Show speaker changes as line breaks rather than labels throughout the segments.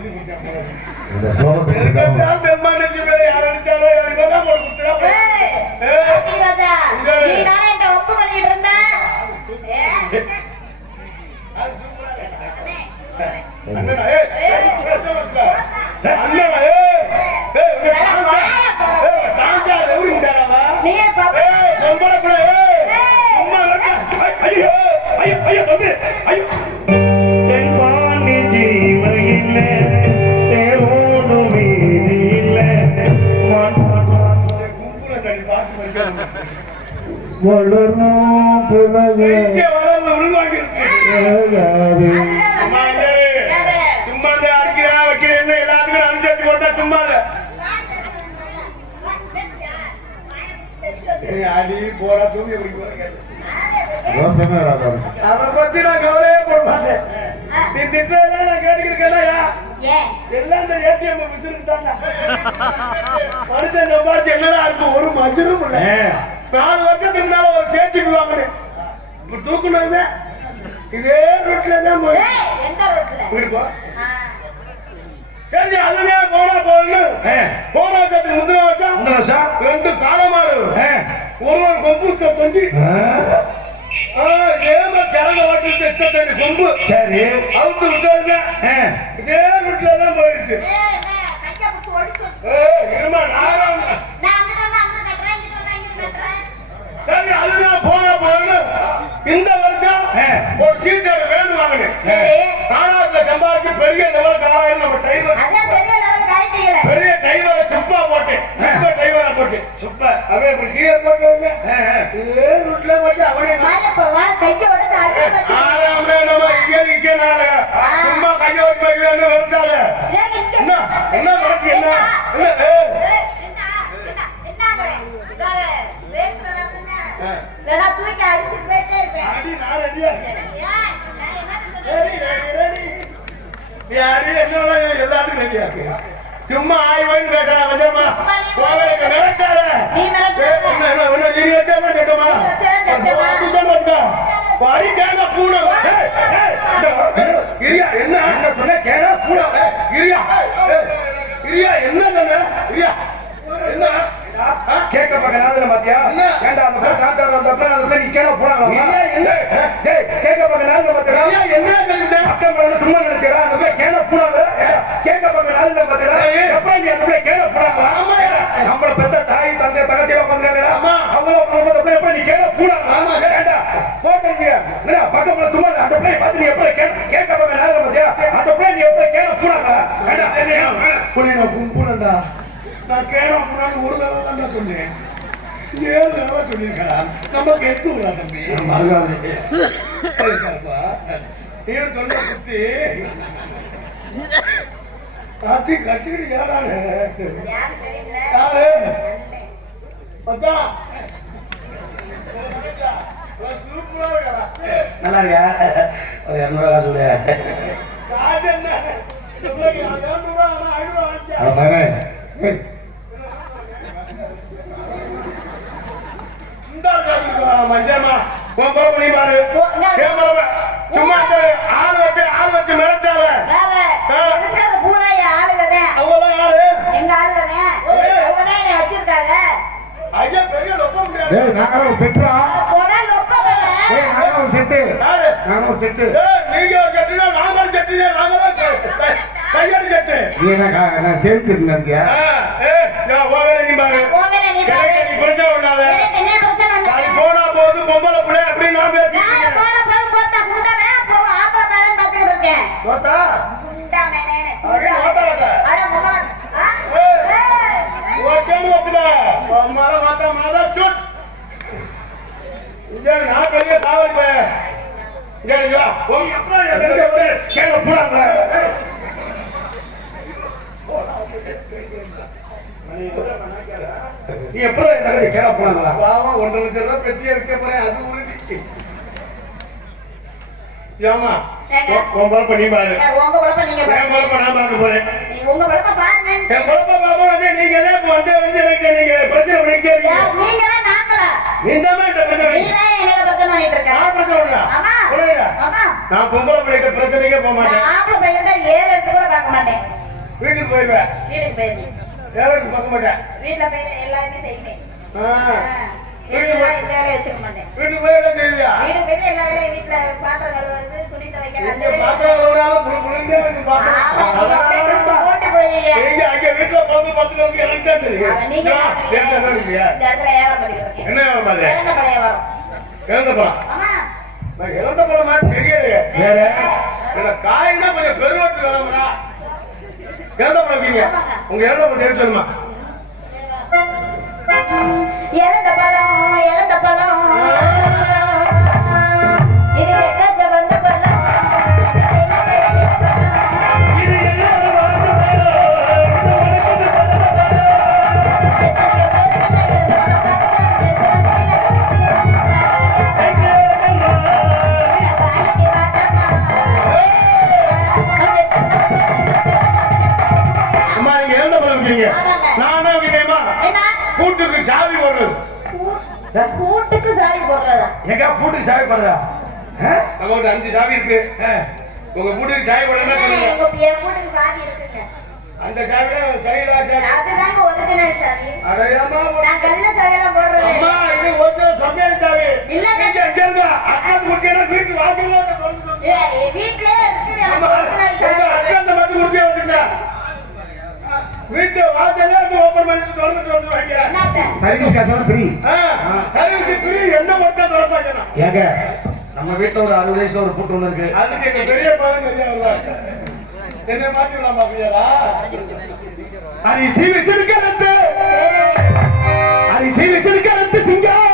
இந்த சோகத்தை
இருக்கா இல்ல. ஏய், அடி, போடா, தூங்கி அவனை பத்தி நான் கவலையே போட மாட்டேன். நீ திட்டுறதெல்லாம் நான்?
ஏன்?
எல்லாம் இந்த மிஷினுக்கு தான்டா. மனுஷன் சம்பாதிச்சு என்னடா இருக்கு? ஒரு மஞ்சளும் இல்ல. நாலு வருஷத்துக்கு முன்னால ஒரு சேட்டுக்கு வாங்கினேன். இப்ப தூக்குனது இதே ரூட்ல தான் போய். சரி, அதுலயே போனா போதுன்னு. போனா கட்டு முந்தின வருஷம்? ரெண்டு காலமாடு ஒருவர் கொம்பு தொண்டி ஏமா கிழங்க ஓட்டு தண்ணி கொம்பு.
சரி.
அவுத்து
ஆ,
இதே ரூட்ல தான் போயிருக்கு இருமா
நான் அங்கிட்டு வந்து அங்க கட்டுறேன், இங்கிட்டு வந்து இங்கிட்டு கட்டுறேன்.
சரி அதுதான் போனா போகணும் இந்த வருஷம். ஒரு சீட்டர் வேணும் வாங்கினேன்.
சரி.
காலாத்துல சம்பாதிச்சு பெரிய லெவல் காலாயிரம் நம்ம டிரைவர்
பெரிய
டிரைவரை சுப்பா போட்டேன். சுப்பா டிரைவரை போட்டு சுப்பா அவன் இப்படி கீழே போட்டு இதே ரூட்ல மட்டும் அவனே. ஆறாமே நம்ம இங்கே இங்கே நாள சும்மா கையை வச்சு வைக்கலன்னு வருத்தால
ஏய், இங்க.
என்ன? என்ன வரக்கு என்ன? என்ன ஏய்,
ஏய், என்ன, என்ன, என்னங்க? இதாரு, பேசுறதா சொன்ன?
ஆ.
இல்லைன்னா தூக்கி அடிச்சுட்டு போயிட்டே இருப்பேன்.
அடி நான் ரெடியா இருக்கேன்.
ஏய், நான் என்ன
ரெடி,
சொல்றது?
Ready, ready. நீ அடி என்னவா எல்லாத்துக்கும் ரெடியா இருக்கு சும்மா ஆய் வாங்கி கேட்டா வந்தமா கோவிலுக்கு நினைக்காத
நீ மிரட்டு.
ஏய், என்ன என்ன என்ன நீ வச்சா கேட்டமா
நீ வச்சா கேட்டமா?
படி கேங்க பூனை ஏய், ஏய், இந்த, இரியா என்ன என்ன சொன்ன கேங்க பூனை ஏய், இரியா ஏய், இரியா என்ன சொன்ன இரியா என்ன ஆ?
கேட்க பார்க்க நாதுல பாத்தியா? ஏண்டா அந்த டாக்டர் வந்தப்ப அந்த பிள்ளை நீ கேட்க போனாங்க
இரியா என்ன?
டேய் கேட்க பார்க்க நாதுல பாத்தியா?
என்ன சொல்லுங்க
அக்கம் பக்கம் சும்மா நினைச்சா அந்த பிள்ளை கேட்க போனாங்க கேட்க பார்க்க நாதுல பாத்தியா. எப்ப நீ அந்த பிள்ளை கேட்க போனாங்க
ஆமா.
நம்மள பெத்த தாய் தந்தை தங்கச்சி வந்தாங்க
ஆமா.
அவங்க அவங்க அந்த பிள்ளை எப்ப நீ கேட்க போனாங்க
ஆமா.
ஏண்டா போட்டீங்க என்ன பக்கம் பக்கம் சும்மா அந்த பிள்ளை பார்த்து நீ எப்ப கேட்க பார்க்க நாதுல பாத்தியா? அந்த பிள்ளை நீ எப்ப கேட்க போனாங்க ஏண்டா என்ன
புள்ளி நான் முன்னாடி ஒரு தடவை தான் சொன்னேன். ஏழு தடவை சொல்லியிருக்கா நம்ம கெட்டு விடா தம்பி சரிப்பா. நீ சொல்ல குத்தி கட்டிக்கிட்டு
யாரு
நல்லா இருக்கியா ஒரு இரநூறுவா காசு விடு
காசு மஞ்சமா உன் போக பண்ணி பாரு? சும்மா இந்த ஆள் வச்சு ஆள் வச்சு மிரட்டாத
வேலை.
ஆ.
இருக்கிறது பூரா என் ஆளுங்கதான்.
அவங்களாம் யாரு
எங்க ஆளுங்கதான். அவங்கதான் என்னை வச்சிருக்காங்க.
ஐயா பெரிய நொப்ப முடியாது
ஏய் நாங்களும் ஒரு செட்டுடா
போடா, நொப்ப வேலை.
ஏய் நாங்களும் ஒரு செட்டு
யாரு
நாங்களும் ஒரு செட்டு
ஏய், நீங்க கட்டினா நாங்களும் கட்டினா நாங்களும் க- க- கையடி கட்டு
நீ என்ன கா- நான் சேர்த்துட்டு நினைச்சியா
ஆ, ஏய், நான் உன் வேலை நீ பாரு
உன் வேலை நீ பாரு.
எனக்கு நீ புரிஞ்சா விடாத
எனக்கு என்ன பிரச்சனை ஒண்ணு
அது
இல்ல.
போனா போகுது பொம்பளை பிள்ளை அப்படின்னு நான்
யாரு
பேசிக்கிறேன்
போன போது போட்டா குண்டவே, போக ஆத்தோத்தானேன்னு
தோத்தா. அடி, ஓட்டாத.
அட?
ஏய். மாத்தா சுட். இங்க நான் பெரிய. இங்க இங்க அப்புறம் ஒரு கேளு.
நீ போனாங்களா
பாவம் ஒன்றரை லட்சம் ரூபாய் பெட்டியா விற்க போறேன் அது உறுதி ஏமா. உன் நீ பாரு
உங்க குழப்பம் நீங்க
என்
பாருங்க.
பொழப்ப நான் பார்க்க போறேன்
நீ உங்க குழப்பம் பாருங்க.
என் பொழப்ப பாப்பா வந்து நீங்க தான் வந்து வந்து எனக்கு நீங்க பிரச்சனை பண்ணிக்கிறீங்க
யார், நீங்களா, நாங்களா?
நீ தான் இந்த பிரச்சனை
எங்களை பிரச்சனை பண்ணிட்டு இருக்க.
நான் பிரச்சனை பண்ணல
ஆமா.
புரியுதா
ஆமா.
நான் பொம்பளை பிள்ளைகிட்ட பிரச்சனைக்கே போக மாட்டேன்
ஆம்பளை பையன்டா ஏறு எடுத்து கூட பார்க்க மாட்டேன்
வீட்டுக்கு போயிடுவேன்
வீட்டுக்கு போயிருந்தேன்
ஏவருக்கு பார்க்க மாட்டேன்
வீட்டுல போய் எல்லாருமே செய்வேன்
ஆ.
வச்சுக்க மாட்டேன்
வீட்டுக்கு போய் எல்லாம் தெரியுதா
வீட்டுக்கு போய் எல்லா வேலையும் வீட்டுல பாத்திரம் கழுவுறது துணி துவைக்கிறது
பாத்திரம் கழுவினாலும் புழு புழுந்தே பாத்திரம்.
நீங்க போட்டு
எங்க அங்க வீட்டுல பத்து எனக்கு தெரியும். என்ன
இந்த இடத்துல
என்ன பாரு
இறந்த பழைய வரும்
இறந்த பழம்.
ஆமா.
நான் இறந்த பழம்? மாதிரி தெரியலையே
வேற.
எனக்கு காய்னா கொஞ்சம் பெருவாட்டு வேணும்னா இறந்த பழம் இருக்கீங்க உங்க இறந்த பழம் எடுத்து சொல்லுமா
பழம் இழந்த பழம்
போடுறா?
நம்ம ஒரு அஞ்சு சாவி இருக்கு. உங்க வீட்டுக்கு சாவி போடணும்னா சொல்லுங்க.
எங்க என் வீட்டுக்கு சாவி இருக்குங்க.
அந்த சாவியில சரியில்லா சாவி.
அதுதாங்க ஒரிஜினல் சாவி.
அடையாம
நான் கல்ல சாவியெல்லாம் போடுறது
அம்மா இது ஒருத்தர் சமையல் சாவி.
இல்லங்க.
இங்க எங்க இருந்தா அக்கா குட்டியான வீட்டு வாசல்ல வந்து சொல்லு சொல்லு.
ஏய், வீட்லயே இருக்குது எனக்கு
அம்மா,
ஒரிஜினல்
உங்க
சாவி
அக்கா மட்டும் குட்டியா வந்துட்டா வீட்டு வாசல்ல வந்து ஓபன் பண்ணிட்டு திறந்துட்டு வந்து வைங்க
என்னத்த?
சர்வீஸ் காசெல்லாம் ஃப்ரீ.
ஆ, சர்வீஸ் ஃப்ரீ என்ன மட்டும் திறப்பாங்க
ஏங்க
நம்ம வீட்டுல ஒரு அறுபது வயசுல ஒரு பூட்டு ஒண்ணு இருக்கு.
அதுக்கு எங்க பெரிய வருவாங்க என்ன மாத்தி விடலாம் பாப்பியா
அரிசி விசிறுக்கிறது அரிசி விசிறுக்கிறது சிங்காரி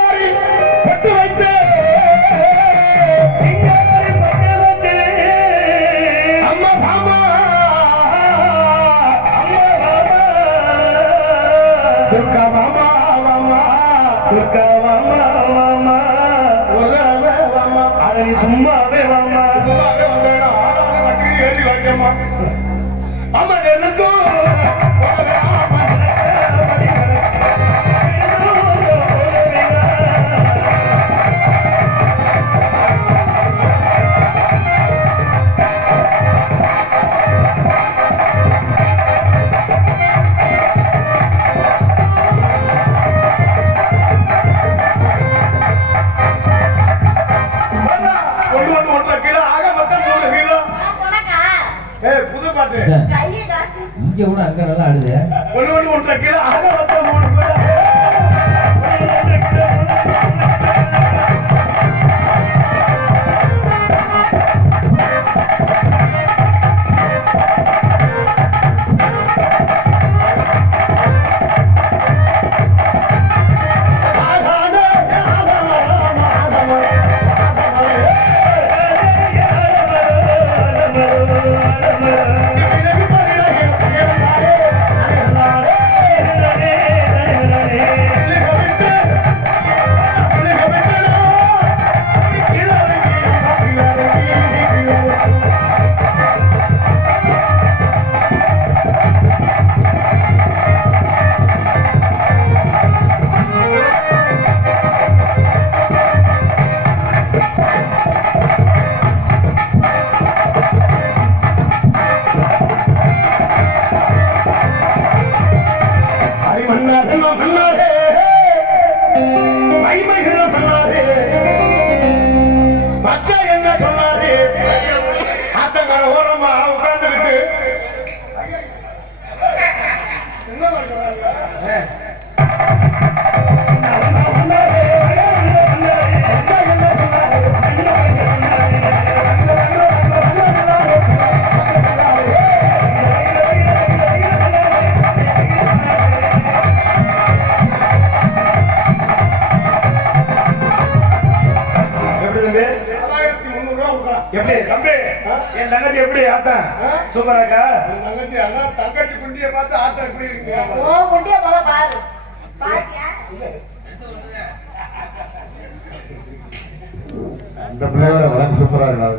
எப்படி
இருக்கு
ஓ குண்டிய முத பாரு. பாத்தியா?
அந்த பிள்ளையோட வளர்ந்து சூப்பரா இருக்காது.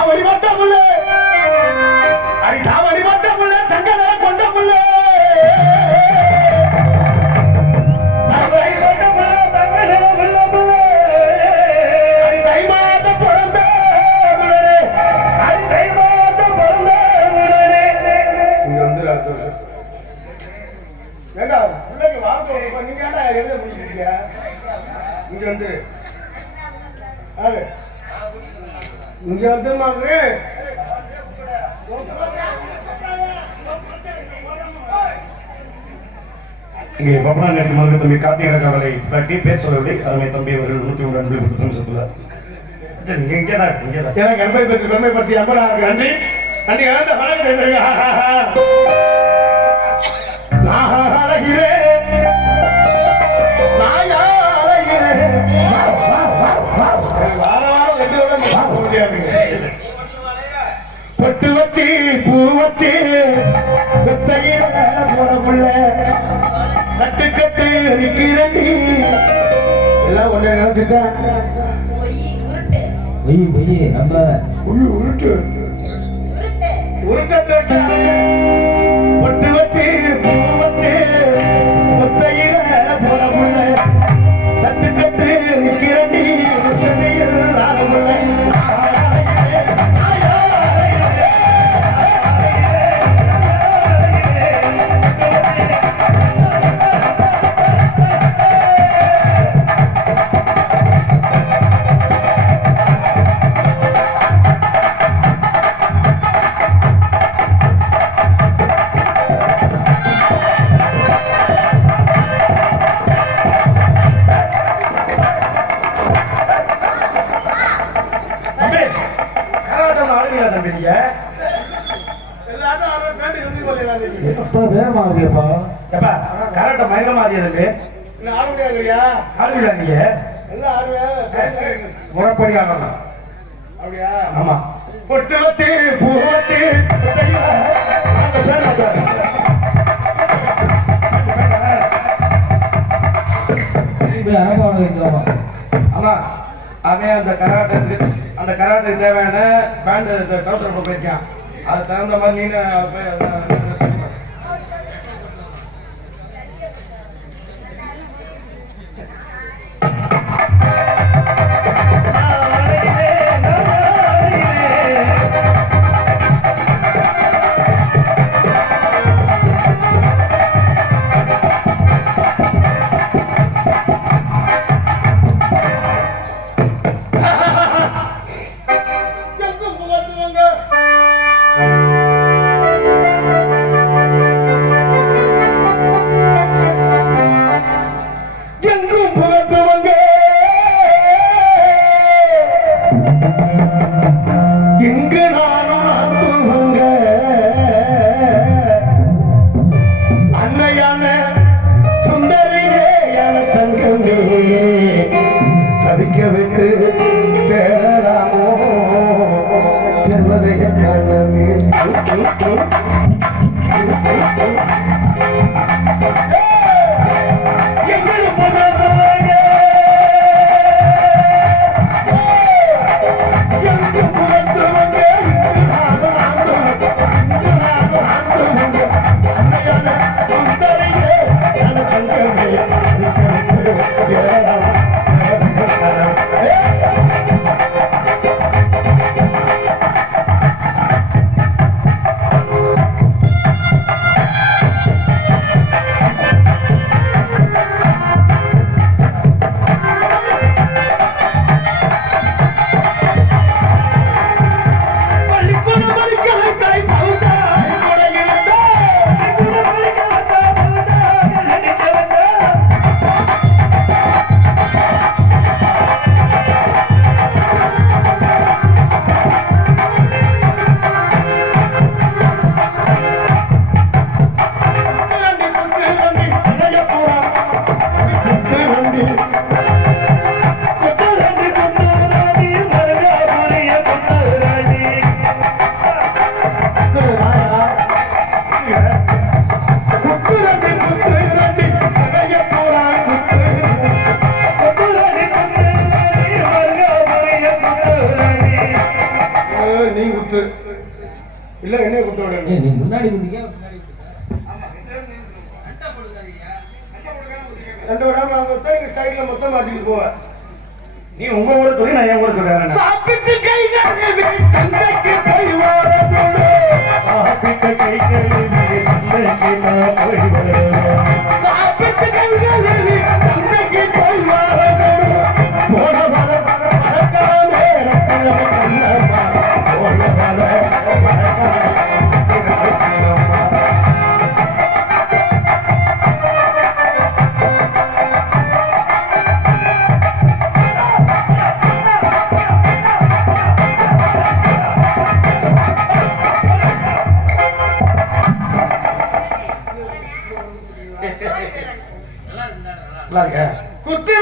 ஏ, ஏ. அடி இங்கே
பப்பனா நேற்று முதல் தம்பி கார்த்திகை கவலை பற்றி பேர் சொல்லவில்லை அருமை தம்பி அவர்கள் நூற்றி ஒன்று அன்பு நிமிஷத்துல இங்கே இங்கே தான் இருக்கு, இங்கே தான்
எனக்கு கண்மை பெற்று கண்மை பற்றி அம்மனா நன்றி நன்றி கலந்த பழக நான் அழகிறேன் நான் அழகிறேன் வார வாரம் ரெண்டு விட பார்க்க முடியாதுங்க பொட்டு வச்சு பூ வச்சு குத்தகையில போற புள்ள எல்லாம் ஒண்ணு நினைச்சுட்டேன்
பொய் உருட்டு
பொய் பொய் நம்பாத
உரு உருட்டு
உருட்டு
பூ வச்சு
நீங்க
முறைப்படி ஆகணும்
அப்படியா?
ஆமா.
பொட்டு வச்சு பூ வச்சு முத்தையில நாங்க பேர்? வைப்பாரு.
அனுபவம் இருக்கலாமா
ஆமா. அவன் அந்த கராட்டத்துக்கு அந்த கராட்டுக்கு தேவையான பேண்ட் டவுசர் போயிருக்கான். அது தகுந்த மாதிரி நீனு
ஊருக்கு நான் என் ஊருக்கு வேறேன்
சாப்பிட்டு கை கழுவி சந்தைக்கு போய் வரணும்
சாப்பிட்டு கை கழுவி சந்தைக்கு நான் போய் வரணும்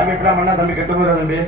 తమ్మి ఇక్కడ అమ్మన్నా
తమ్మి ఎక్కడ పోరాదండి